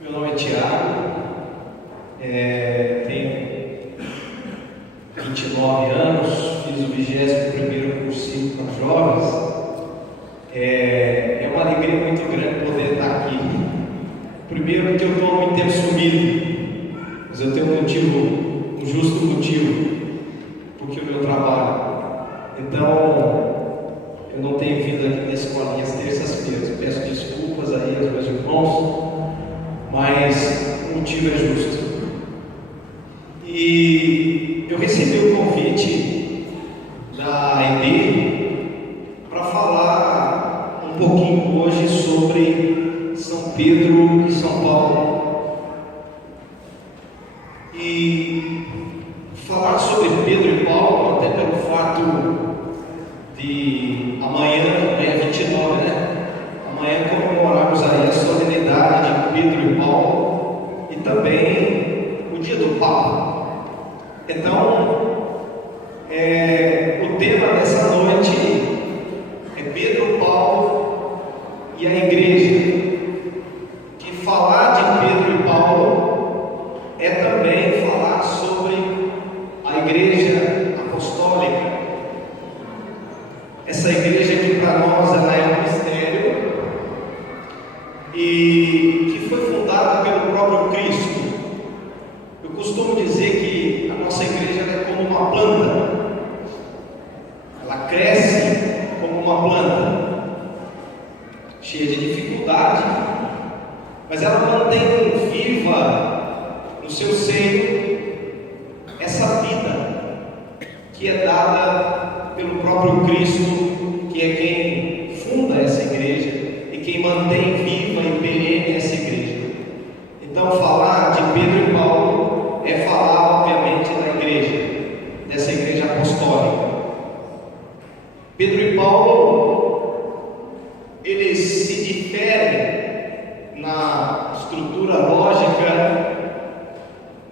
Meu nome é Tiago, tenho 29 anos, fiz o 21º cursinho para jovens. É uma alegria muito grande poder estar aqui. Primeiro porque eu estou há muito tempo sumido, mas eu tenho um justo motivo, porque o meu trabalho. Então, eu não tenho vindo aqui na escolinha às terças-feiras. Peço desculpas aí aos meus irmãos, mas o motivo é justo. E eu recebi o convite da EB para falar um pouquinho hoje sobre São Pedro e São Paulo. E falar sobre Pedro e Paulo, até pelo fato de amanhã é 29, né? Amanhã comemorarmos aí a solenidade de Pedro e Paulo e também o dia do Papa. Então, o tema dessa noite é Pedro, Paulo e a igreja. Que falar de Pedro e Paulo é também falar sobre a igreja apostólica. Essa igreja que para nós ela é um mistério e que foi fundada pelo próprio Cristo. Eu costumo dizer que a nossa igreja é como uma planta. Ela cresce como uma planta, cheia de dificuldade, mas ela mantém viva no seu seio essa vida que é dada pelo próprio Cristo, que é quem funda essa igreja e quem mantém viva e perene essa igreja. Então, falar de Pedro e Paulo é falar, obviamente, da igreja, dessa igreja apostólica. Pedro e Paulo, eles se diferem na estrutura lógica,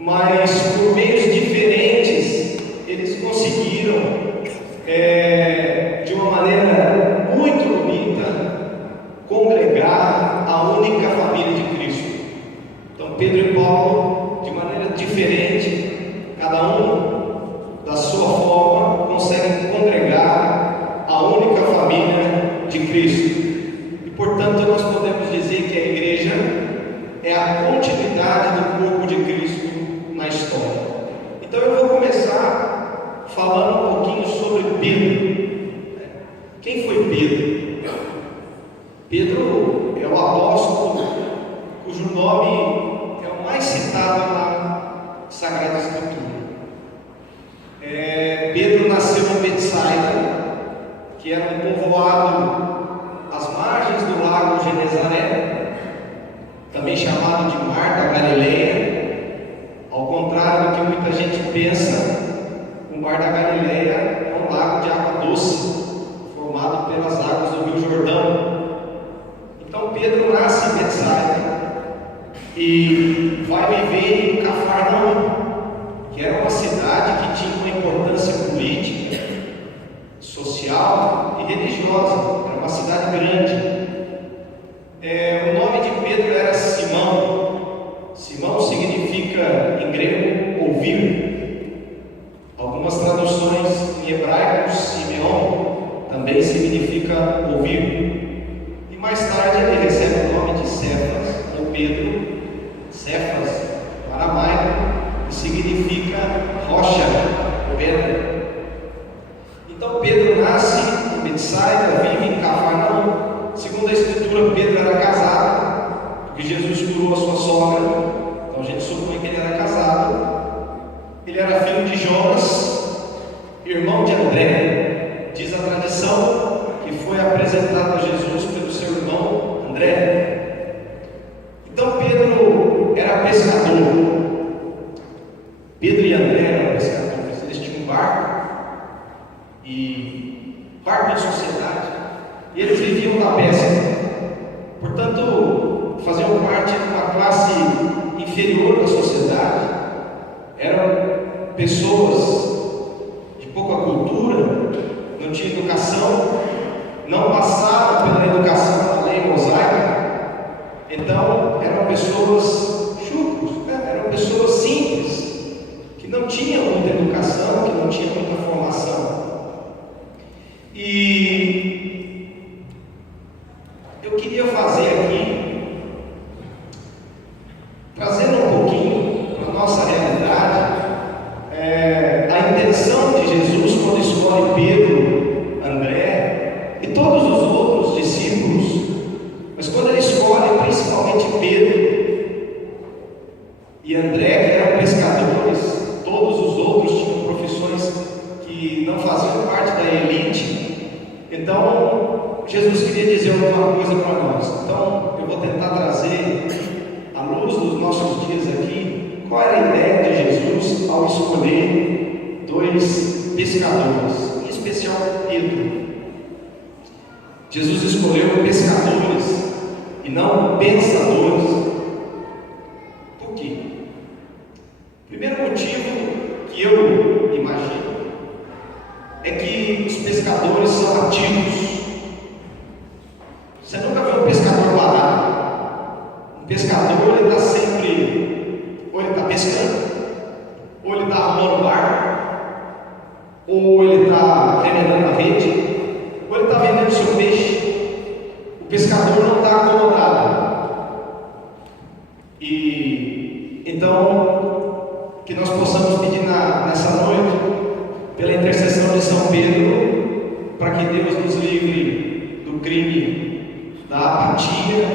mas por meios diferentes eles conseguiram, de uma maneira muito bonita, congregar a única família de Cristo. Então Pedro e Paulo, de maneira diferente, cada um da sua forma, conseguem congregar a única família de Cristo. E portanto nós podemos dizer que a igreja é a continuidade do corpo de Cristo na história. Então eu vou começar falando um pouquinho sobre Pedro. Quem foi Pedro? Pedro é o apóstolo cujo nome é o mais citado na Sagrada Escritura. Pedro nasceu em Betsaida, que era um povoado às margens do lago Genezaré, também chamado de Mar da Galileia. Ao contrário do que muita gente pensa, o Mar da Galileia é um lago de água doce, formado pelas águas do Rio Jordão. Então Pedro nasce em Betsaida e vai viver em Cafarnaum, que era uma cidade que tinha uma importância política, social e religiosa. Era uma cidade grande. O nome de Pedro era Simão. Simão significa em grego ouvir. Algumas traduções em hebraico, Simeão, também significa ouvir. E mais tarde ele recebe o nome de Cefas, ou Pedro. Cefas, no aramaico, que significa rocha, pedra. Então Pedro nasce em Betsaida, vive em Cafarnaum. Segundo a Escritura, Pedro era casado, porque Jesus curou a sua sogra. Então a gente supõe que ele era casado. Ele era filho de Jonas, irmão de André. Diz a tradição que foi apresentado a Jesus pelo seu irmão André. Então Pedro era pescador. Pedro e André eram pescadores. Eles tinham um barco de sociedade, e eles viviam da pesca. Portanto, faziam parte de uma classe inferior da sociedade. Eram pessoas de pouca cultura, não tinham educação, não passaram pela Então, eram pessoas chucros, né? Eram pessoas simples, que não tinham muita educação, que não tinham muita formação. E eu queria fazer aqui, trazendo um pouquinho para a nossa realidade, a intenção de Jesus quando escolhe Pedro, André e todos os outros discípulos, mas quando ele escolhe principalmente Pedro e André, que eram pescadores, todos os outros tinham profissões que não faziam parte da elite. Então, Jesus queria dizer alguma coisa para nós. Então, eu vou tentar trazer, à luz dos nossos dias aqui, qual era a ideia de Jesus ao escolher dois pescadores, em especial Pedro. Jesus escolheu pescadores e não pensadores. Por quê? O primeiro motivo que eu imagino é que os pescadores são ativos. Você nunca viu um pescador parado. Um pescador, ele está sempre, ou ele está pescando, ou ele está arrumando o barco, ou ele está remendando a rede, ou ele está vendendo o seu peixe. O pescador não está acomodado. E então, que nós possamos pedir nessa noite, pela intercessão de São Pedro, para que Deus nos livre do crime da apatia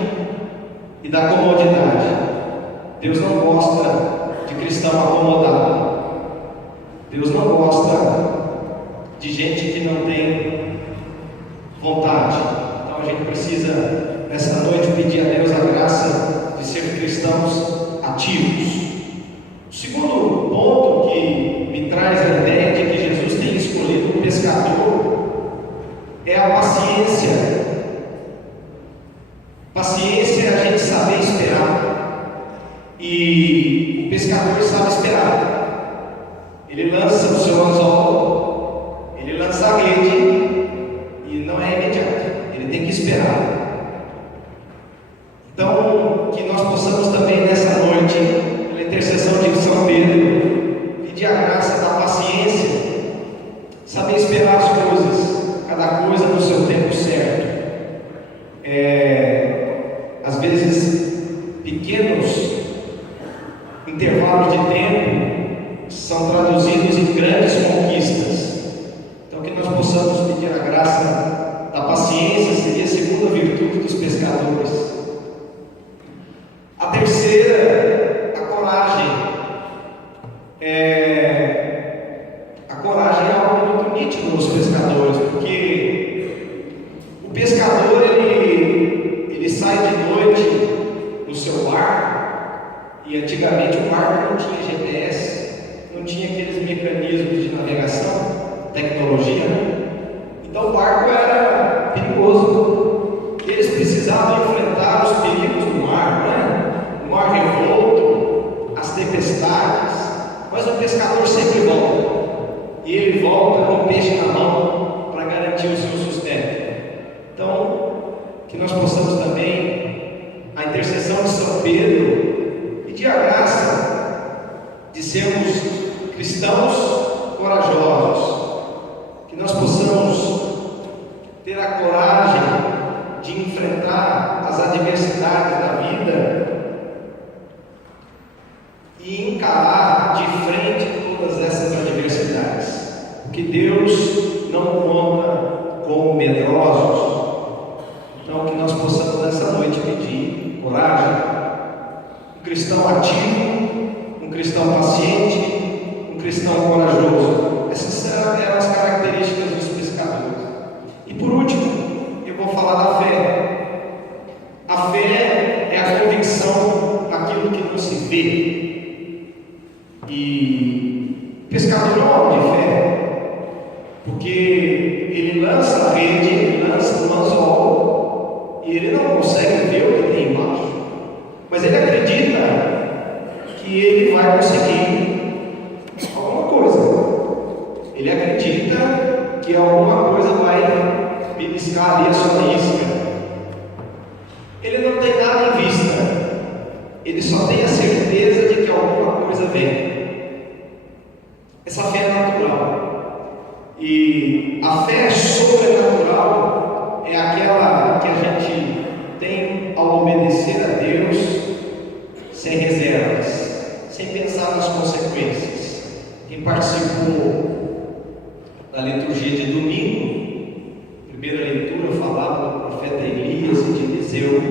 e da comodidade. Deus não gosta de cristão acomodado. Deus não gosta de gente que não tem vontade. Então a gente precisa, nessa noite, pedir a Deus a graça de ser cristãos ativos. O segundo ponto que me traz a ideia de que Jesus tem escolhido um pescador é a paciência. Paciência é a gente saber esperar. E o pescador sabe esperar. Ele lança o seu anzol, ele lança a rede e não é imediato, ele tem que esperar. Então, que nós possamos também nessa noite, pela intercessão de São Pedro, pedir a graça da paciência, saber esperar as coisas, cada coisa no seu tempo certo. Às vezes, pequenos intervalos de tempo são traduzidos em grandes conquistas. Então, que nós possamos pedir a graça da paciência, seria a segunda virtude dos pescadores. A terceira, a coragem. A coragem é algo muito nítido nos pescadores, porque o pescador ele sai de noite no seu barco, e antigamente o barco não tinha GPS, não tinha aqueles mecanismos de navegação, tecnologia, né? Então o barco era perigoso, eles precisavam enfrentar os perigos do mar, né? O mar revolto, as tempestades, mas o pescador sempre volta, e ele volta com o peixe na mão para garantir o seu sustento. Então, que nós possamos também, a intercessão de São Pedro, pedir a graça de sermos cristãos corajosos, que nós possamos ter a coragem de enfrentar as adversidades da vida e encarar de frente todas essas adversidades, porque Deus não conta com medrosos. Então, que nós possamos nessa noite pedir coragem, um cristão ativo, um cristão paciente, um cristão corajoso. Essas eram as características dos pescadores. E por último, eu vou falar da fé. A fé é a convicção naquilo que não se vê. E o pescador é um homem de fé, porque ele lança a rede, ele lança o anzol, e ele não consegue ver o que tem embaixo, mas ele acredita que ele vai conseguir alguma coisa. Ele acredita que alguma coisa vai beliscar ali a sua isca. Ele não tem nada em vista, ele só tem a certeza de que alguma coisa vem. Essa fé é natural. E a fé sobrenatural é aquela que a gente tem ao obedecer a Deus sem reservas, sem pensar nas consequências. Quem participou da liturgia de domingo, primeira leitura, falava do profeta Elias e de Eliseu,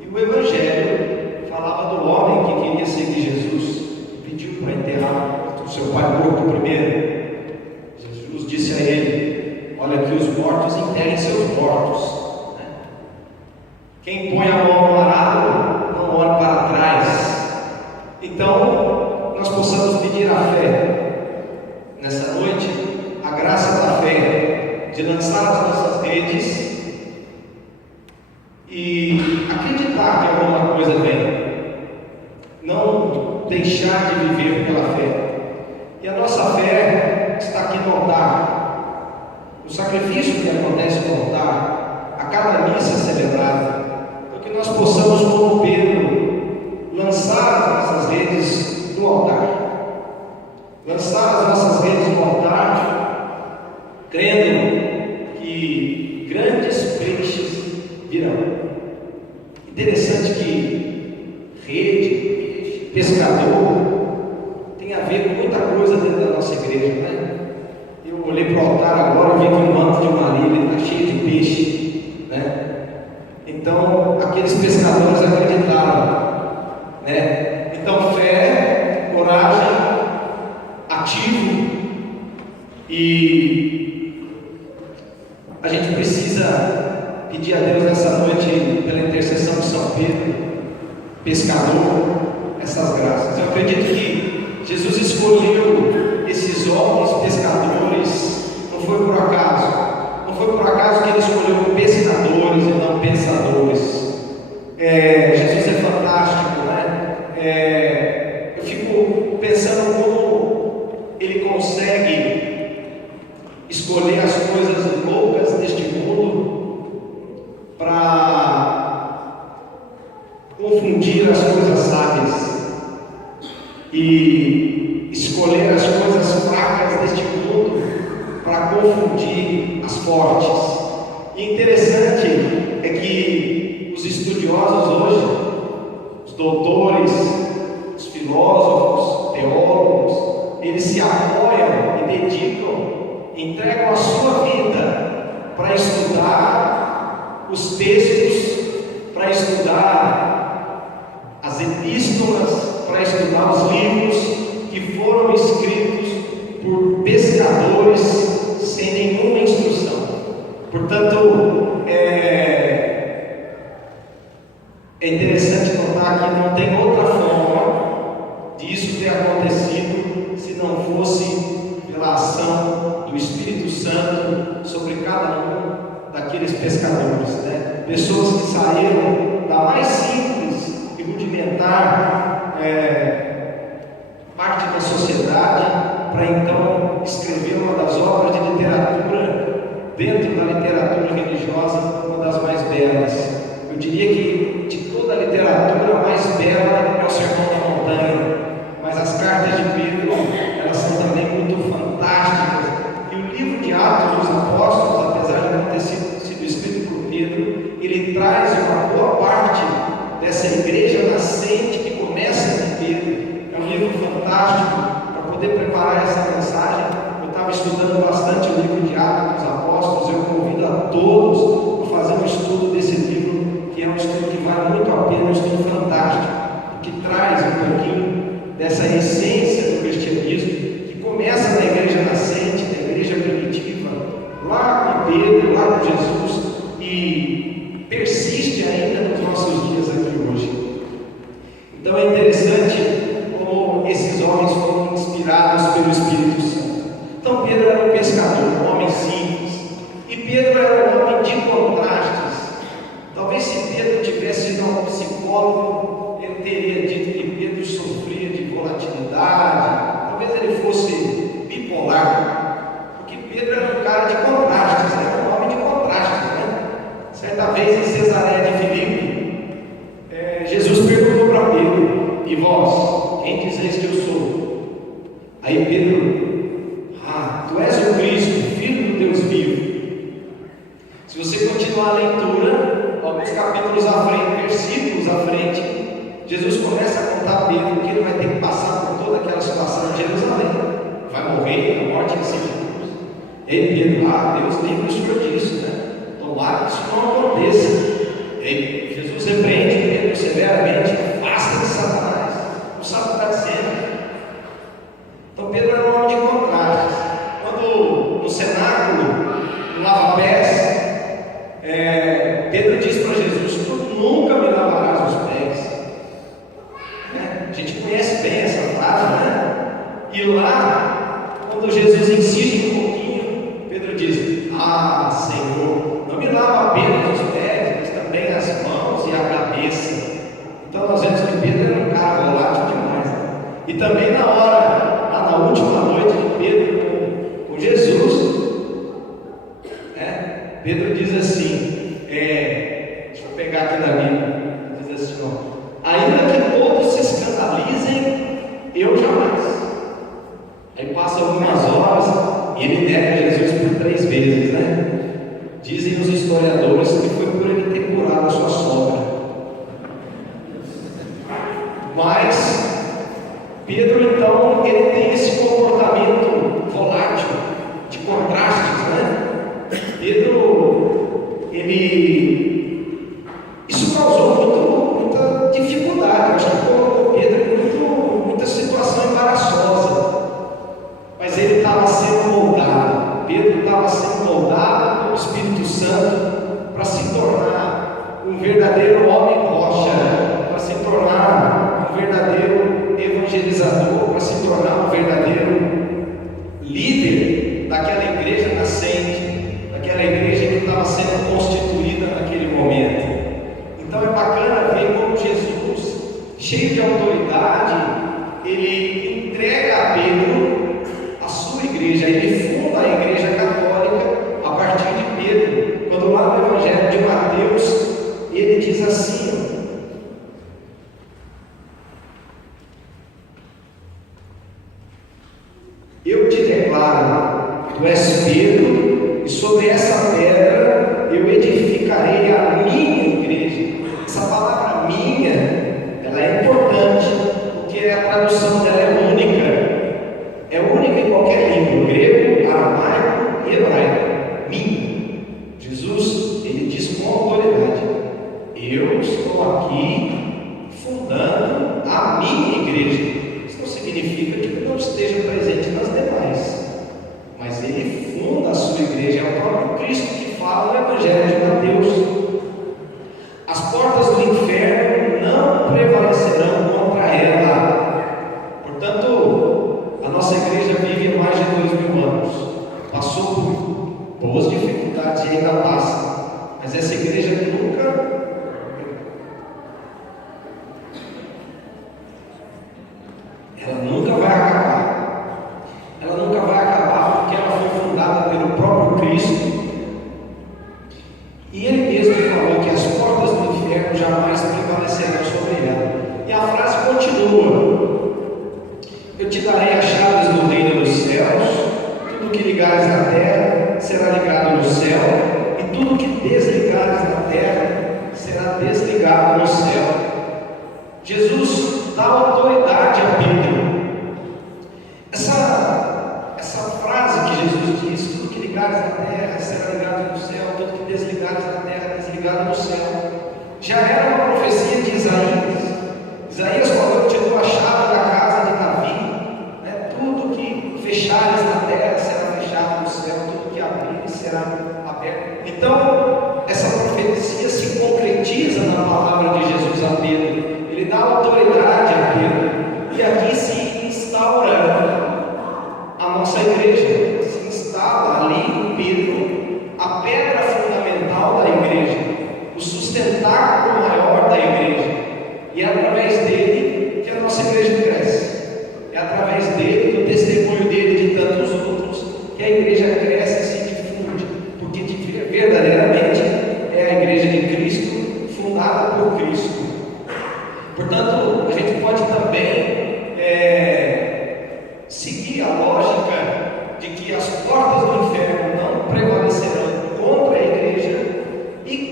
e o Evangelho falava do homem que queria seguir Jesus, pediu para enterrar o seu pai morto primeiro. Jesus disse a ele: olha, que os mortos enterrem seus mortos, né? Quem põe a mão no arado não olha para trás. Então nós possamos pedir a fé nessa noite, a graça da fé de lançar as nossas redes e acreditar que alguma coisa vem, não deixar de viver pela fé. E a nossa fé está aqui no altar, o sacrifício que acontece no altar, a cada missa celebrada, para que nós possamos, como Pedro, lançar as nossas redes no altar, lançar as nossas redes no altar, crendo que grandes peixes virão. Interessante que rede, pescador, tem a ver com muita coisa dentro da nossa igreja, né? Eu olhei para o altar agora e vi que o manto de Marília está cheio de peixe, né? Então, aqueles pescadores acreditaram, né? Então, fé, coragem, ativo, e a gente precisa pedir a Deus nessa noite, pela intercessão de São Pedro, pescador, essas graças. Eu acredito que Jesus escolheu esses homens pescadores, não foi por acaso. Não foi por acaso que ele escolheu pescadores e não pensadores. Jesus é fantástico, né? Eu fico pensando como ele consegue escolher as coisas loucas deste mundo para confundir as coisas sábias e escolher as coisas fracas deste mundo para confundir as fortes. E interessante é que os estudiosos hoje, os doutores, os filósofos, teólogos, eles se apoiam e dedicam, entregam a sua vida para estudar os textos, para estudar as epístolas, para estudar os livros que foram escritos por pescadores sem nenhuma instrução. Portanto, é interessante notar que não tem outra forma de isso ter acontecido se não fosse pela ação do Espírito Santo sobre cada um daqueles pescadores, né? Pessoas que saíram da mais simples e rudimentar parte da sociedade para então escrever uma das obras de literatura dentro da literatura religiosa, uma das mais belas. Eu diria que de toda a literatura, a mais bela é o Sermão da Montanha, mas as cartas de Pedro, elas são também muito fantásticas. E o livro de Atos dos Apóstolos, apesar de não ter sido escrito por Pedro, ele traz uma boa parte dessa igreja nascente que começa em Pedro. É um livro fantástico para poder preparar essa mensagem. Eu estava estudando bastante o livro de Atos dos Apóstolos. Eu convido a todos a fazer um estudo desse livro, que é um estudo que vale muito a pena, um estudo fantástico, que traz um pouquinho dessa essência do cristianismo, que começa na igreja nascente, na igreja primitiva, lá com Pedro, lá com Jesus, e persiste ainda nos nossos dias aqui hoje. Então é interessante como esses homens foram inspirados pelo Espírito Santo. Então Pedro era um pescador, um homem simples, e Pedro era um homem de contrastes. Talvez se Pedro tivesse ido a um psicólogo, ele teria dito que Pedro sofria de volatilidade, talvez ele fosse bipolar, porque Pedro era um cara de contrastes, era um homem de contrastes, né? Certa vez em Cesareia de Filipe, Jesus perguntou para Pedro: na leitura, alguns capítulos à frente, versículos à frente, Jesus começa a contar a Pedro que ele vai ter que passar por toda aquela situação de Jerusalém, vai morrer, a morte em cima de cruz. Ei, Pedro, Deus livre o Senhor disso, né? Tomara que isso não aconteça. Ei, Jesus repreende Pedro severamente, afasta de Satanás, não sabe o que está dizendo. Então Pedro era um homem de contrastes. Quando no cenáculo, no lava-pés, Pedro diz para Jesus: tu nunca me lavarás os pés. A gente conhece bem essa frase, né? E lá, quando Jesus insiste um pouquinho, Pedro diz: Senhor, não me lava apenas os pés, mas também as mãos e a cabeça. Então nós vemos que Pedro era um cara volátil demais, né? E também lá na última noite de Pedro com Jesus, Pedro diz assim, deixa eu pegar aqui na Bíblia, diz assim, ainda que todos se escandalizem, eu jamais. Aí passa algumas horas e ele nega Jesus por 3 vezes, né? Dizem os historiadores que foi por ele ter curado a sua sogra. Mas Pedro, então, ele tem esse comportamento volátil, de contrastes, né? Pedro, isso causou muita dificuldade. Acho que colocou Pedro em muita situação embaraçosa. Mas ele estava sendo moldado. Pedro estava sendo moldado pelo Espírito Santo para se tornar um verdadeiro homem rocha, para se tornar um verdadeiro evangelizador, para se tornar um verdadeiro líder daquela igreja nascente, daquela igreja que estava sendo constituída naquele momento. Então é bacana ver como Jesus, cheio de autoridade, ele entrega a Pedro a sua igreja, ele funda a igreja católica a partir de Pedro. Quando lá no Evangelho de Mateus, ele diz assim: eu te declaro, tu és Pedro, e sobre essa pedra eu edificarei a minha igreja. Essa palavra minha, ela é importante, porque a tradução dela é única. É única em qualquer língua, grego, aramaico e hebraico. Minha. Jesus, ele diz com autoridade: eu estou aqui fundando a minha igreja. Isso não significa que ele não esteja presente nas demais, mas ele funda a sua igreja. É o próprio Cristo que fala no Evangelho de Mateus: as portas do inferno não prevalecerão contra ela. Portanto, a nossa igreja vive mais de 2000 anos, passou por boas dificuldades e ainda passa, mas essa igreja nunca vai acabar. Ela nunca vai acabar porque ela foi fundada pelo próprio Cristo, e ele mesmo falou que as portas do inferno jamais prevalecerão sobre ela. E a frase continua: eu te darei as chaves do reino dos céus, tudo que ligares na terra será ligado no céu, e tudo que desligares na terra será desligado no céu. Jesus dá autoridade a Pedro. Essa frase que Jesus diz: tudo que ligares na terra será ligado no céu, tudo que desligares na terra desligado no céu, já era uma profecia de Isaías. Isaías falou: eu te dou a chave da casa de Davi, né? Tudo que fechares na terra será fechado no céu, tudo que abrires será aberto. Então essa profecia se concretiza na palavra de Jesus a Pedro. Ele dá autoridade a Pedro, e aqui se instaura a nossa igreja, se instala ali em Pedro a pedra fundamental da igreja, o sustentáculo maior da igreja, e é através dele que a nossa igreja cresce, é através dele, do testemunho dele de tantos outros, que a igreja cresce e se difunde, porque verdadeiramente é a igreja de Cristo, fundada por Cristo. Portanto, a gente pode também seguir a lógica de que as portas do inferno não prevalecerão contra a igreja e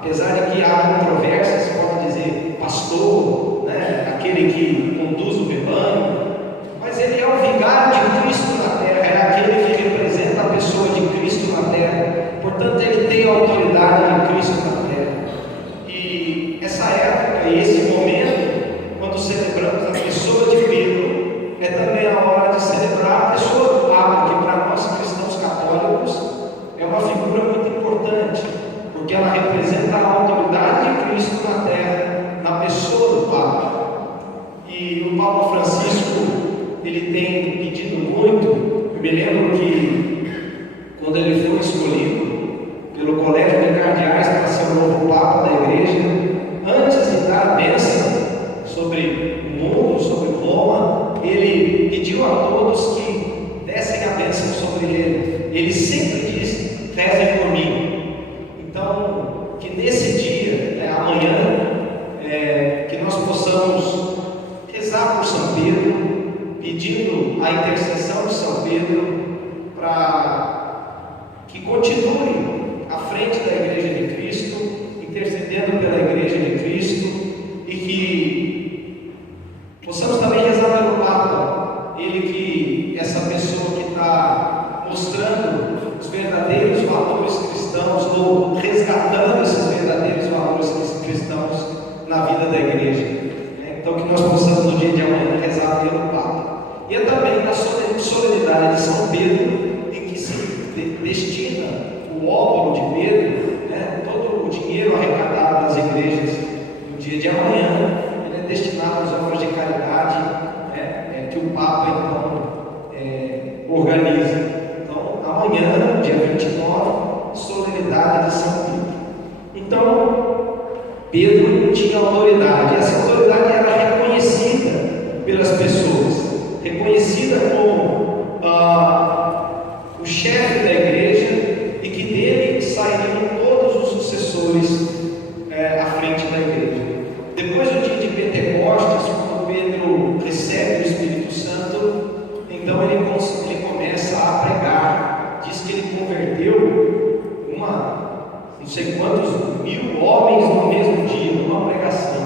apesar de que há controvérsias, pode dizer pastor, né? Aquele que conduz o rebanho, mas ele é o vigário de Cristo na terra, é aquele que representa a pessoa de Cristo na terra, portanto ele tem a autoridade de Cristo na terra. E essa época e esse momento, quando celebramos a pessoa de Pedro, é também a hora de celebrar a pessoa do Papa, que para nós cristãos católicos é uma figura muito importante, porque ela representa a autoridade de Cristo na terra, na pessoa do Papa. E o Papa Francisco, ele tem pedido muito. Eu me lembro que quando ele foi escolhido pelo Colégio de Cardeais para ser o novo Papa da Igreja, antes de dar a bênção sobre o mundo, sobre Roma, ele pediu a todos que dessem a bênção sobre ele. Ele sempre disse: rezem por mim. Então, que nesse dia, amanhã, que nós possamos rezar por São Pedro, pedindo a intercessão de São Pedro para que continue à frente da Igreja de Cristo, intercedendo pela Igreja de Cristo, e que possamos também rezar pelo Papa, ele que essa pessoa que está mostrando os verdadeiros valores cristãos, ou resgatando esses verdadeiros valores cristãos na vida da Igreja. Então que nós possamos no dia de amanhã rezar pelo Papa. E é também na solenidade de São Pedro, em que se destina o óbolo de Pedro, todo o dinheiro arrecadado das igrejas no dia de amanhã, ele é destinado às obras de caridade, que o Papa então organiza. Então amanhã, dia 29, solenidade de São Pedro. Então Pedro tinha autoridade, essa autoridade era reconhecida pelas pessoas, reconhecida como o chefe da igreja, e que dele sairiam todos os sucessores à frente da igreja. Depois do dia de Pentecostes, quando Pedro recebe o Espírito Santo, então ele começa a pregar. Diz que ele converteu não sei quantos mil homens no mesmo dia, numa pregação.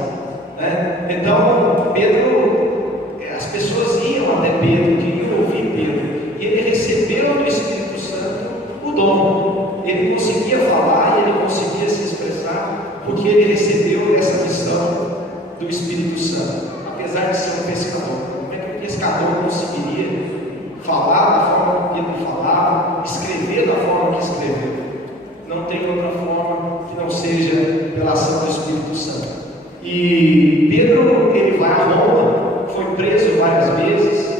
Então Pedro, as pessoas iam até Pedro, queriam ouvir Pedro, e ele recebeu do Espírito Santo o dom. Ele conseguia falar e ele conseguia se expressar, porque ele recebeu essa missão do Espírito Santo, apesar de ser um pescador. Como é que um pescador conseguiria falar da forma que Pedro falava, escrever da forma que escreveu? Não tem outra forma que não seja pela ação do Espírito Santo. E Pedro, ele vai a Roma, foi preso várias vezes.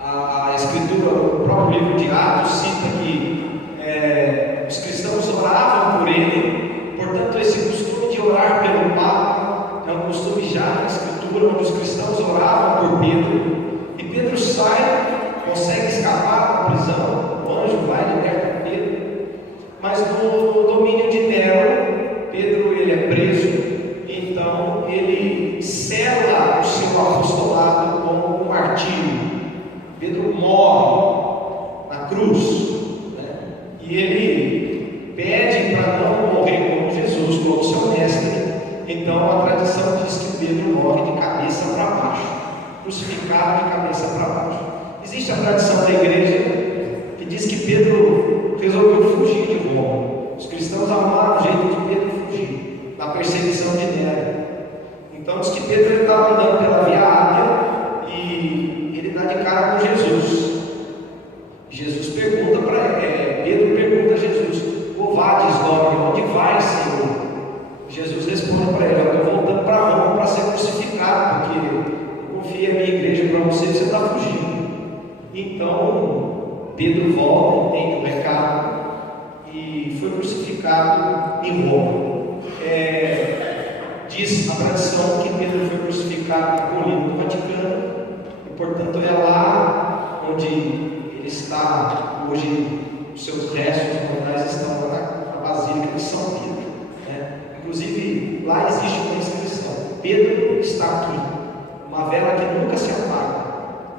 A Escritura, o próprio livro de Atos, cita que os cristãos oravam por ele. Portanto, esse costume de orar pelo Papa é um costume já na Escritura, onde os cristãos oravam por Pedro. E Pedro sai, consegue escapar da prisão, o anjo vai e liberta Pedro. Mas no domínio de Nero, Pedro ele é preso. Então ele sela o seu apostolado como um martírio. Pedro morre na cruz, e ele pede para não morrer como Jesus, como seu mestre. Então a tradição diz que Pedro morre de cabeça para baixo, crucificado de cabeça para baixo. Existe a tradição da igreja que diz que Pedro resolveu fugir de Roma. Os cristãos arrumaram o jeito de Pedro fugir da perseguição de Nero. Então diz que Pedro estava andando pela Via Ápia e ele dá de cara com Jesus. Jesus pergunta para Pedro pergunta a Jesus: "Covades, Dobre, onde vai, Senhor?" Jesus responde para ele: "Eu estou voltando para Roma para ser crucificado, porque eu confiei a minha igreja para você e você está fugindo." Então Pedro volta, entende o recado e foi crucificado em Roma. Diz a tradição que Pedro foi crucificado na colina do Vaticano, e portanto é lá onde ele está hoje. Os seus restos mortais estão lá na Basílica de São Pedro. Inclusive lá existe uma inscrição: Pedro está aqui, uma vela que nunca se apaga.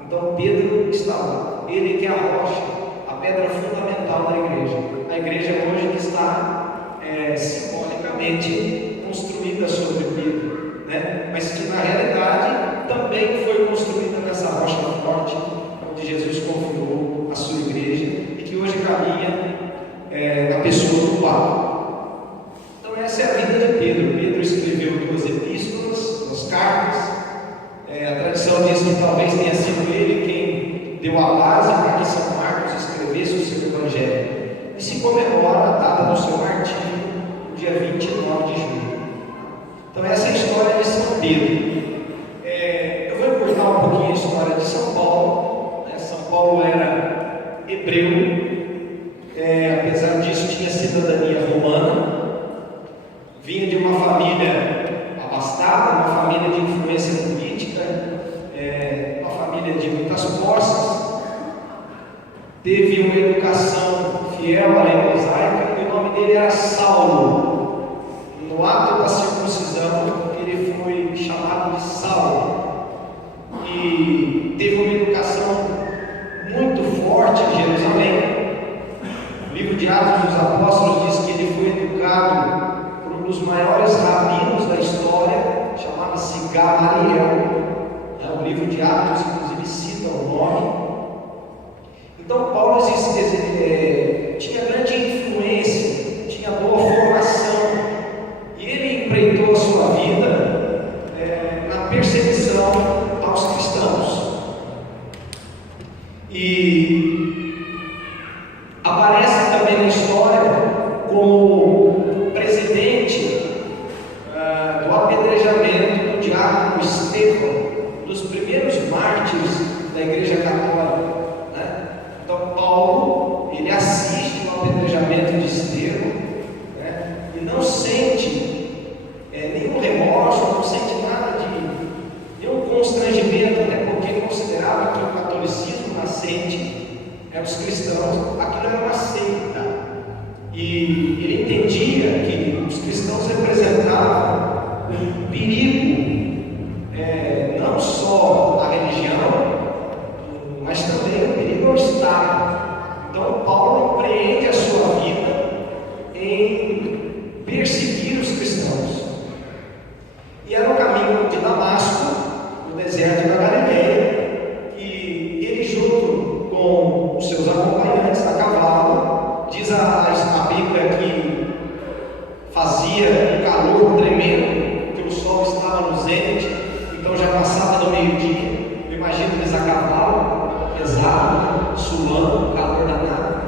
Então Pedro está lá, ele que é a rocha, a pedra fundamental da igreja. A igreja hoje que está simbólica teoricamente construída sobre Pedro, né? Mas que na realidade também foi construída nessa rocha forte, onde Jesus confiou a sua igreja e que hoje caminha na pessoa do Papa. Então essa é a vida de Pedro. Pedro escreveu 2 epístolas, 2 cartas. A tradição diz que talvez tenha sido ele quem deu a base para que São Marcos escrevesse o seu evangelho. E se comemora a data do seu martírio, dia 29 de julho. Então essa é a história de São Pedro. Eu vou encurtar um pouquinho a história de São Paulo. São Paulo era hebreu, apesar disso tinha cidadania romana, vinha de uma família abastada, uma família de influência política, uma família de muitas posses, teve uma educação fiel à lei mosaica, e o nome dele era Saulo. No ato da circuncisão, ele foi chamado de Saulo, e teve uma educação muito forte em Jerusalém. O livro de Atos dos Apóstolos diz que ele foi educado por um dos maiores rabinos da história, chamava-se Gamaliel. O livro de Atos, inclusive, cita o nome. Então, Paulo tinha grande influência, tinha boa formação, e ele empreitou a sua vida na perseguição aos cristãos. E aparece também na história como presidente do apedrejamento do diácono Estevão, um dos primeiros mártires da Igreja Católica. Então Paulo, ele assiste ao apedrejamento de Estevão, e não sente nenhum remorso, não sente nada de nenhum constrangimento, até porque considerava que o catolicismo nascente, os cristãos, aquilo era uma seita, e ele entendia que os cristãos representavam um perigo, não só à religião, mas também um perigo ao Estado. Então Paulo empreende a sua vida em perseguir os cristãos, e era o caminho de Damasco, no deserto da Galileia, e ele, junto com os seus acompanhantes a cavalo, diz a Bíblia que fazia um calor tremendo, que o sol estava no zênite, então já passava do meio-dia. Eu imagino eles a cavalo, pesado, suando, calor danado.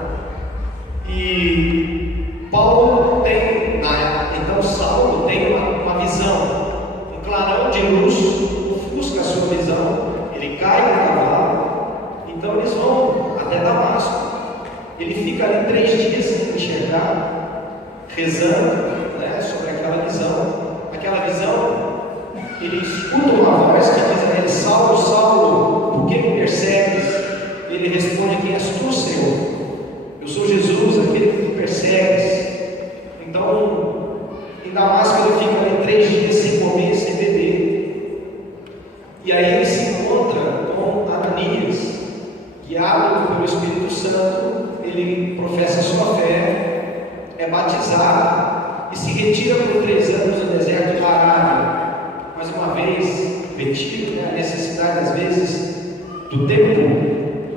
E Paulo tem, então Saulo tem uma visão, um clarão de luz ofusca a sua visão, ele cai do cavalo, então eles vão até Damasco. Ele fica ali 3 dias sem enxergar, rezando sobre aquela visão. Aquela visão, ele escuta uma voz que diz a ele: Saulo, Saulo, por que me persegues? Ele responde: quem és tu, Senhor? Eu sou Jesus, aquele que tu persegues. Então, em Damasco ele fica ali 3 dias sem comer, sem beber. E aí ele se encontra com Ananias, guiado pelo Espírito Santo. Ele professa sua fé, é batizado e se retira por 3 anos no deserto da Arábia. Mais uma vez, repetido, a necessidade às vezes do tempo.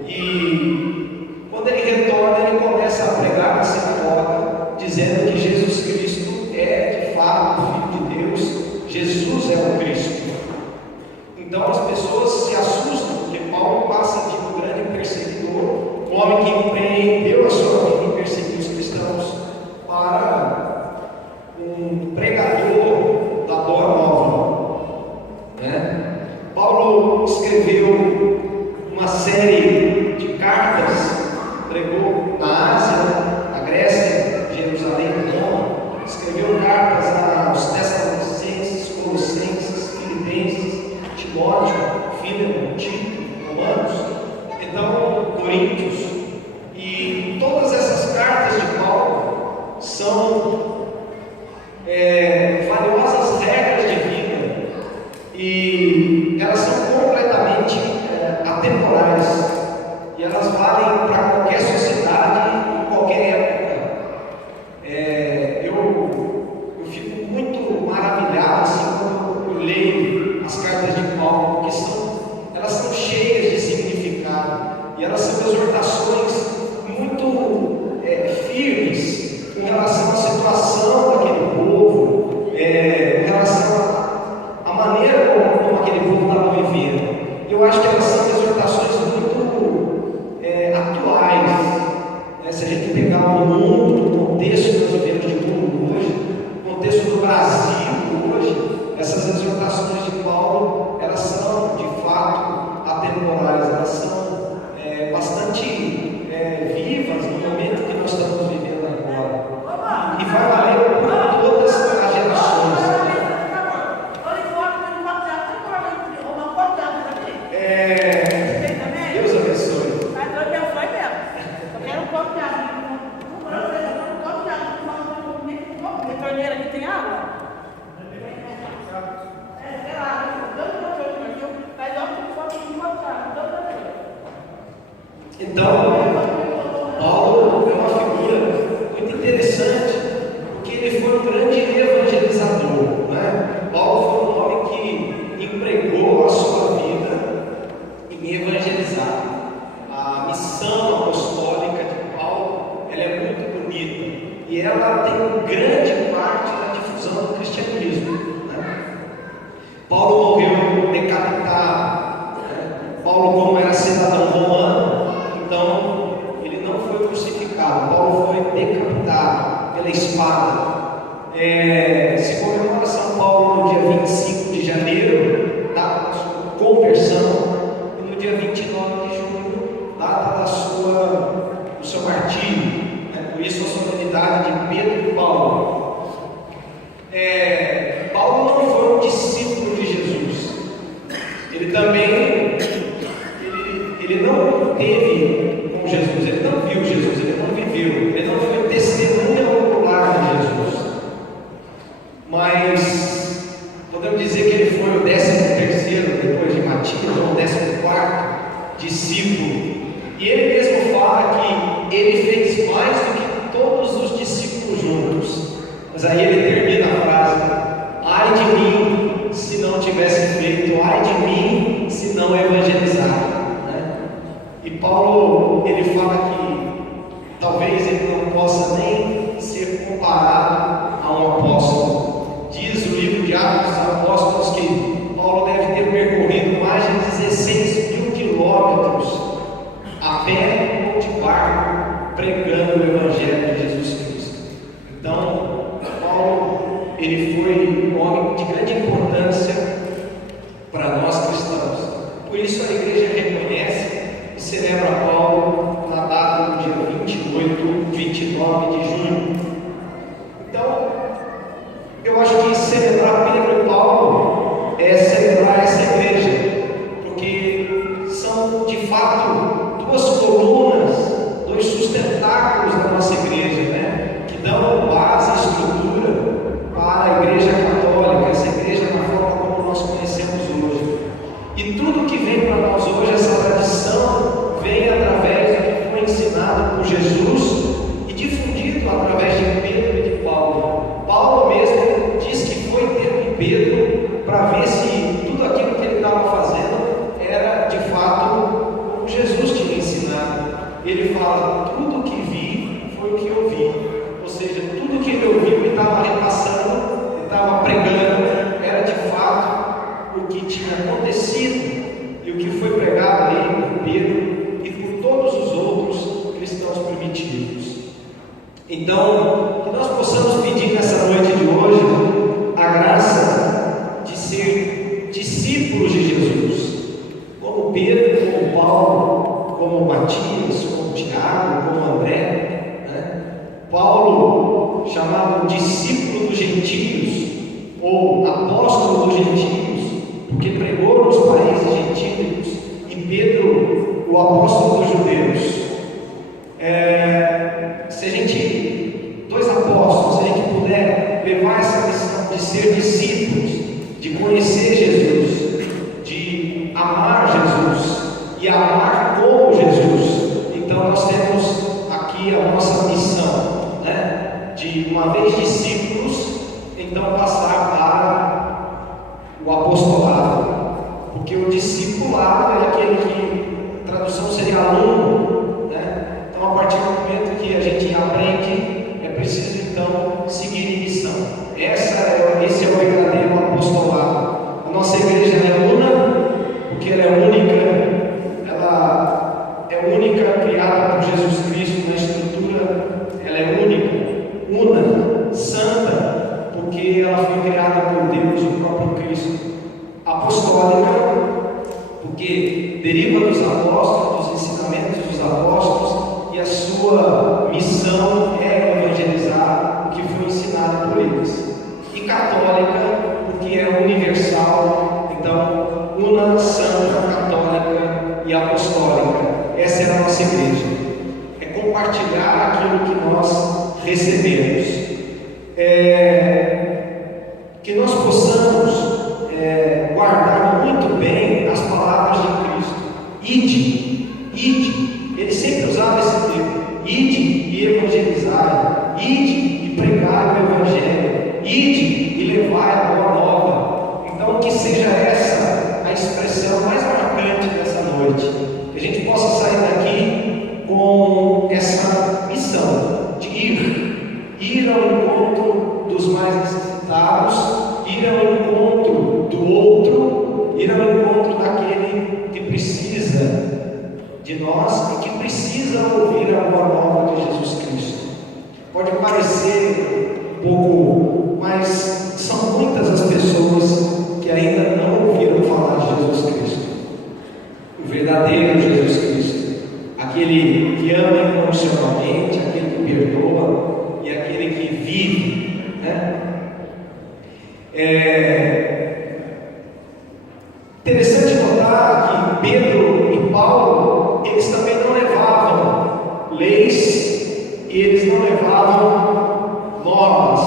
E quando ele retorna, ele começa a pregar na sinagoga, dizendo que Jesus Cristo é de fato o Filho de Deus, Jesus é o Cristo. Então as pessoas se assustam, porque Paulo passa de um grande perseguidor, um homem que empreendeu a sua vida em perseguir os cristãos, para um pregador da boa nova. Paulo escreveu uma série de cartas, pregou na Ásia, na Grécia, Jerusalém, Roma, escreveu cartas aos Tessalonicenses, Colossenses, Filipenses, Timóteo, Fílemon, a gente pegar o mundo, o contexto que nós vivemos de mundo hoje, o contexto do Brasil hoje, essas exortações de Paulo, elas são de fato atemporais, elas são bastante vivas no momento que nós estamos vivendo agora. E vai valer por todas as gerações. Deus abençoe. Torneira aqui tem água? Então, Paulo é uma figura muito interessante, porque ele foi um grande evangelizador, né? Paulo foi um homem que empregou a sua vida em evangelizar. A missão apostólica de Paulo, ela é muito bonita e ela tem grande parte na difusão do cristianismo, né? Paulo morreu decapitado, né? Paulo, como era cidadão romano, então ele não foi crucificado, Paulo foi decapitado pela espada. Se comemora São Paulo no dia 25 de janeiro, data da sua conversão, e no dia 29 de junho, data do seu martírio, né? Por isso a solenidade de Pedro e Paulo. Paulo não foi um discípulo de Jesus, ele também ele não teve com Jesus, ele não viu Jesus, ele não viveu, ele não foi testemunha ocular de Jesus, mas podemos dizer que ele foi o 13º depois de Matias, ou o 14º discípulo, e ele mesmo fala que ele fez mais do que todos os discípulos juntos. Mas aí ele termina a frase: ai de mim se não tivesse feito, ai de mim se não evangelizar, né? E Paulo, ele fala que talvez ele não possa nem ser comparado a um apóstolo. Diz o livro de Atos dos Apóstolos que Paulo deve ter percorrido mais de 16 mil quilômetros a pé ou de barco, pregando o Evangelho de Jesus Cristo. Então, Paulo, ele foi um homem de grande importância para nós cristãos. Por isso a igreja reconhece e celebra Paulo na data do dia 29 de junho. Então, eu acho que celebrar Pedro e Paulo é celebrar essa igreja, porque são de fato duas colunas, dois sustentáculos da nossa igreja, né? Que dão base, estrutura para a igreja católica, essa igreja na forma como nós conhecemos hoje. E tudo que vem para nós hoje, essa tradição, vem através do que foi ensinado por Jesus e difundido através de Pedro e de Paulo. Paulo mesmo diz que foi ter com Pedro para ver se tudo aquilo que ele estava fazendo era de fato como Jesus tinha ensinado. Ele fala: tudo que vi foi o que eu vi. Ou seja, tudo que ele ouviu e estava repassando, ele estava pregando, era de fato o que tinha acontecido e o que foi pregado ali por Pedro e por todos os outros cristãos primitivos. Então, que nós possamos pedir nessa noite de hoje a graça de ser discípulos de Jesus, como Pedro, como Paulo, como Matias, como Tiago, como André, né? Paulo, chamado discípulo dos gentios, ou apóstolo dos gentios, porque pregou nos países gentílicos, e Pedro, o apóstolo dos judeus. Se a gente, dois apóstolos, se a gente puder levar essa missão de ser discípulos, de conhecer Jesus, de amar Jesus e amar como Jesus, então nós temos aqui a nossa missão, né? De uma vez discípulos, então passar para o apostolado, porque o discipulado é aquele que, tradução seria aluno, né? Então, a partir do momento que a gente aprende, é preciso então seguir em missão. Esse é o verdadeiro apostolado. A nossa igreja é una, porque ela é única, ela é única, criada por Jesus Cristo na estrutura porque ela foi criada por Deus, o próprio Cristo. Apostólica, porque deriva dos apóstolos, dos ensinamentos dos apóstolos, e a sua missão é evangelizar o que foi ensinado por eles. E católica, porque é universal, então, una, santa, católica e apostólica. Essa é a nossa igreja. É compartilhar aquilo que nós recebemos. Que nós possamos guardar muito bem as palavras de Cristo. Ide. Ele sempre usava esse termo. Ide e evangelizai. Ide e pregai o evangelho. Ide e levai a boa nova. Então, que seja essa a expressão mais marcante dessa noite. Que a gente possa sair daqui com essa missão de ir ao encontro dos mais necessitados, ir ao encontro do outro, ir ao encontro daquele que precisa de nós e que precisa ouvir a boa nova de Jesus Cristo. Pode parecer um pouco, mas são muitas as pessoas que ainda não ouviram falar de Jesus Cristo, o verdadeiro Jesus Cristo, aquele que ama incondicionalmente, aquele que perdoa e aquele que vive, né? Interessante notar que Pedro e Paulo, eles também não levavam leis e eles não levavam normas,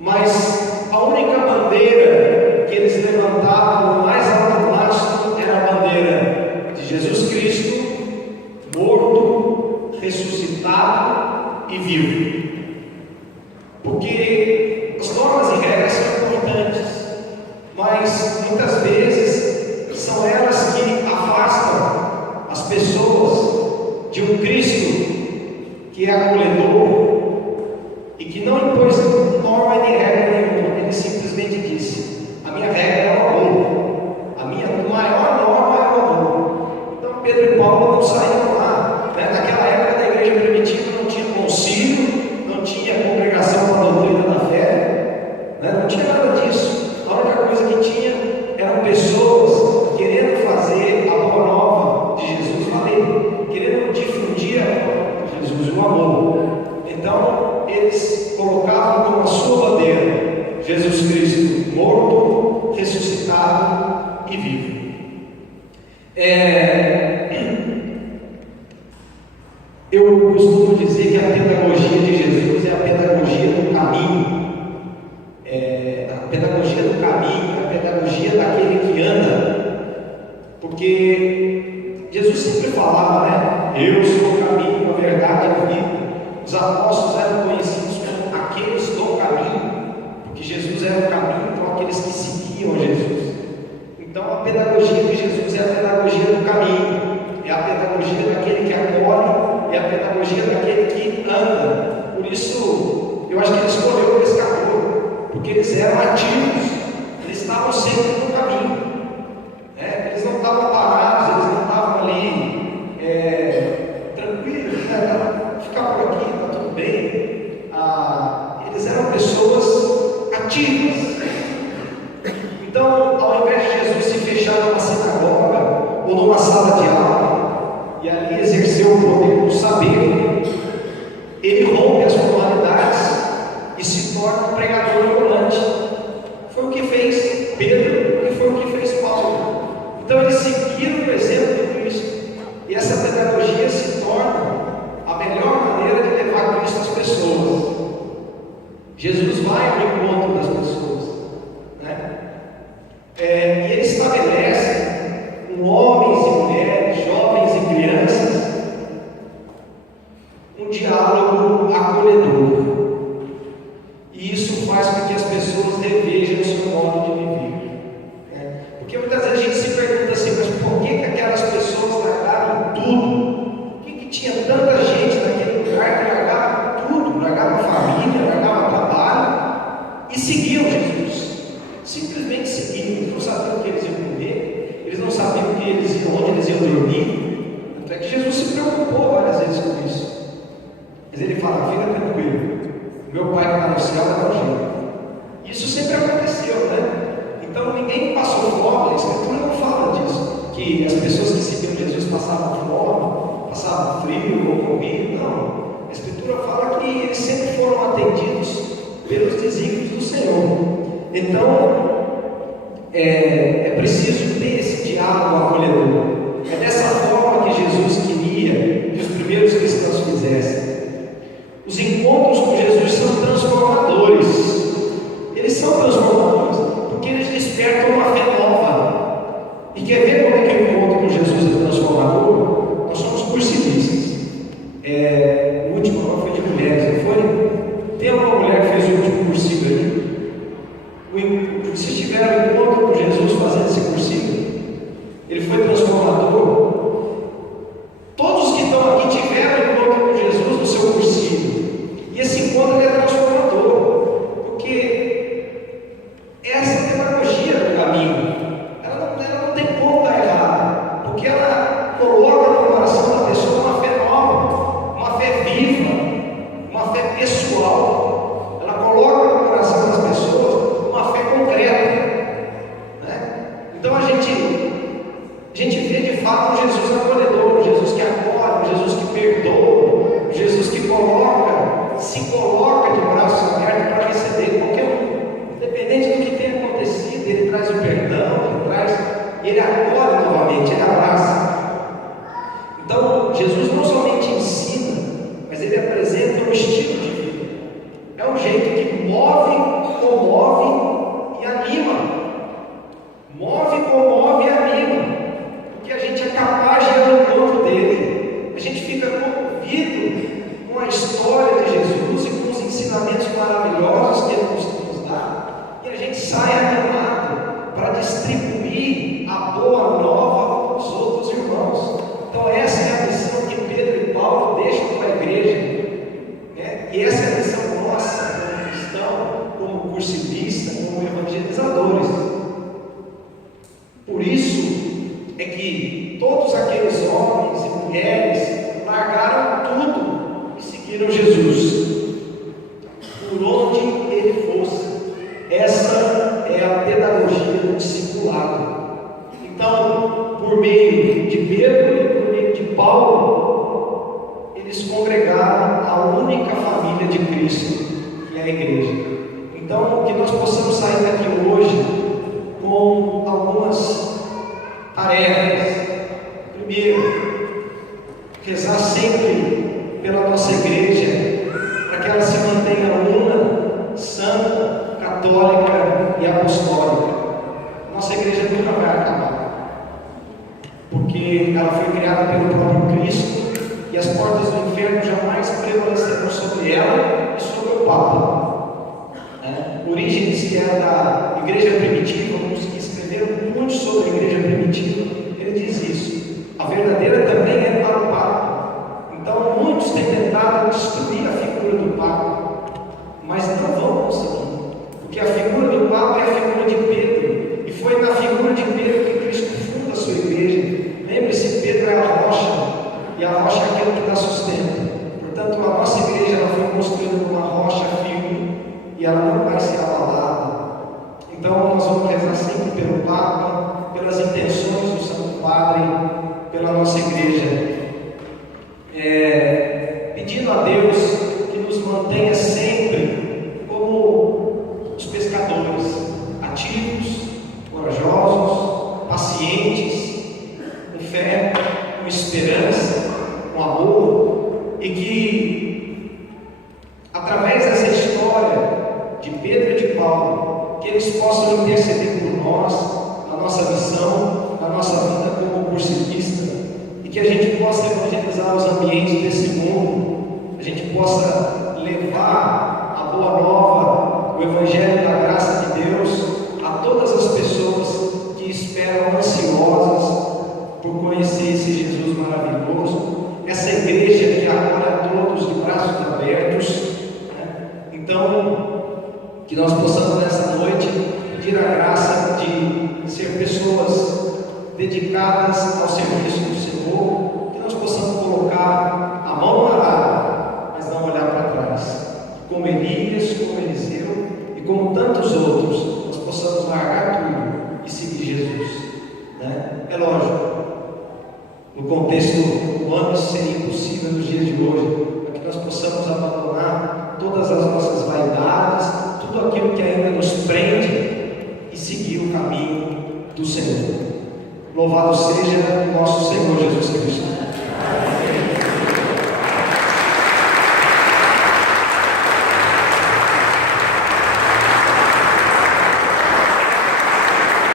mas a única bandeira que eles levantavam no mais alto mastro era a bandeira de Jesus Cristo, morto, ressuscitado e vivo. Porque as normas e regras são importantes, mas muitas vezes são elas que afastam as pessoas de um Cristo que é acolhedor e que não impôs norma nem regra nenhuma. Ele simplesmente disse: a minha regra é o amor, a minha maior norma é o amor. Então Pedro e Paulo não saíram lá, né? Naquela época da igreja primitiva não tinha concílio, não tinha congregação para a doutrina da fé, né? Não tinha nada disso. A única coisa que tinha eram pessoas querendo fazer a boa nova de Jesus valer, querendo difundir a boa nova de Jesus, o amor. Então eles colocavam como a sua bandeira Jesus Cristo morto, ressuscitado e vivo. Eu costumo dizer que a pedagogia de Jesus é a pedagogia do caminho. A pedagogia do caminho, a pedagogia daquele que anda, porque Jesus sempre falava, né? Eu sou o caminho, a verdade e a vida. Os apóstolos eram conhecidos como aqueles do caminho, porque Jesus era o caminho para aqueles que seguiam Jesus. Então a pedagogia de Jesus é a pedagogia do caminho, é a pedagogia daquele que acolhe, é a pedagogia daquele que anda. Por isso, eu acho que ele escolheu o pescador, porque eles eram ativos, eles estavam sempre no caminho, né? Eles não estavam parados, eles não estavam ali tranquilos, né? Ficar por aqui, está tudo bem. Eles eram pessoas ativas. Então, ao invés de Jesus se fechar numa sinagoga ou numa sala de aula e ali exercer o poder do saber, ele rompe as formalidades e se torna um pregador ambulante. Foi o que fez Pedro e foi o que fez Paulo. Então eles seguiram o exemplo de Cristo, e essa pedagogia se torna a melhor maneira de levar Cristo às pessoas. Jesus vai ao encontro das pessoas, né? E ele estabelece com homens e mulheres, jovens e crianças, um diálogo acolhedor. E isso faz com que as pessoas revejem o seu modo de viver, né? Porque muitas vezes a gente se pergunta assim, mas por que aquelas pessoas largaram tudo? Por que tinha tanta gente naquele lugar que largava tudo, largava a família, largava trabalho e seguiam Jesus? Simplesmente seguiam. Eles não sabiam o que eles iam comer, eles não sabiam onde eles iam dormir. Até que Jesus se preocupou várias vezes com isso. Mas ele fala: fica tranquilo, O meu Pai que está no céu é nojento. Isso sempre aconteceu, né? Então ninguém passou fome, a Escritura não fala disso, que as pessoas que seguiam Jesus passavam fome, passavam frio ou morriam, não. A Escritura fala que eles sempre foram atendidos pelos desígnios do Senhor. Então, é preciso ter esse diálogo acolhedor. É dessa forma que Jesus queria que os primeiros cristãos fizessem. Os encontros com Jesus são transformadores. Eles são transformadores porque eles despertam uma fé nova. E quer ver como é que o encontro com Jesus é transformador? Nós somos cursivistas. O último foi de mulheres, não foi? Tem uma mulher que fez o último cursivo aí. Se tiveram um encontro com Jesus fazendo esse cursinho, ele foi transformador. Todos que estão aqui tiveram um encontro com Jesus no seu cursinho, e esse encontro é transformador, porque essa pedagogia do caminho, ela não tem como dar errado, porque ela coloca no coração da pessoa uma fé nova, uma fé viva, uma fé pessoal. Ela coloca no coração das pessoas uma fé concreta, né? Então a gente vê de fato um Jesus acolhedor, um Jesus que acolhe, um Jesus que perdoa, um Jesus que se coloca de braços abertos para receber qualquer um, independente do que tenha acontecido. Ele traz o perdão, ele acolhe novamente, ele abraça. Então Jesus não somente ensina, mas ele apresenta um estilo de vida. É um jeito que comove e anima. Comove e anima. Porque a gente é capaz de ir ao encontro dele. A gente fica comovido com a história de Jesus e com os ensinamentos maravilhosos que ele nos dá. E a gente sai animado para distribuir a boa nova aos outros irmãos. Então essa é a missão que Pedro e Paulo deixam para a igreja. E essa é a missão nossa, como cristão, como cursivista, como evangelizadores. Por isso é que todos aqueles homens e mulheres largaram tudo e seguiram Jesus, por onde ele fosse. Essa é a pedagogia do discipulado. Então, por meio de Pedro e por meio de Paulo, eles congregaram a única família de Cristo, que é a igreja. Então, que nós possamos sair daqui hoje com algumas tarefas. Primeiro, rezar sempre pela nossa igreja, para que ela se mantenha una, santa, católica e apostólica. Nossa igreja nunca vai acabar, porque ela foi criada pelo próprio Cristo, e as portas do inferno jamais prevalecerão sobre ela e sobre o Papa. Orígenes, que era da igreja primitiva, uns que escreveram muito sobre a igreja primitiva, ele diz isso: a verdadeira também é para o Papa. Então muitos têm tentado destruir a figura do Papa, mas não vão conseguir, porque a figura do Papa é a figura de Pedro, e foi na figura de Pedro que Cristo funda a sua igreja. Lembre-se, Pedro é a rocha, e a rocha é aquilo que dá sustento. Portanto, a nossa igreja ela foi construída numa rocha firme, e ela não vai ser abalada. Então nós vamos rezar sempre pelo Papa, pelas intenções do Santo Padre, pela nossa igreja, pedindo a Deus que nos mantenha sempre como os pescadores, ativos, corajosos, pacientes, com fé, com esperança, com amor, e que através dessa história de Pedro e de Paulo, que eles possam interceder por nós, na nossa missão, na nossa vida como cursivista, e que a gente possa evangelizar os ambientes desse mundo, a gente possa levar a boa nova, o Evangelho da graça de Deus a todas as pessoas que esperam ansiosas por conhecer esse Jesus maravilhoso, essa igreja que acolhe a todos de braços abertos. Então, que nós possamos nessa noite pedir a graça de ser pessoas dedicadas ao serviço do Senhor, que nós possamos colocar a mão na arada, mas não olhar para trás, como Elias, tantos outros, nós possamos largar tudo e seguir Jesus, né? É lógico, no contexto humano isso seria impossível nos dias de hoje, para que nós possamos abandonar todas as nossas vaidades, tudo aquilo que ainda nos prende e seguir o caminho do Senhor. Louvado seja o nosso Senhor Jesus Cristo.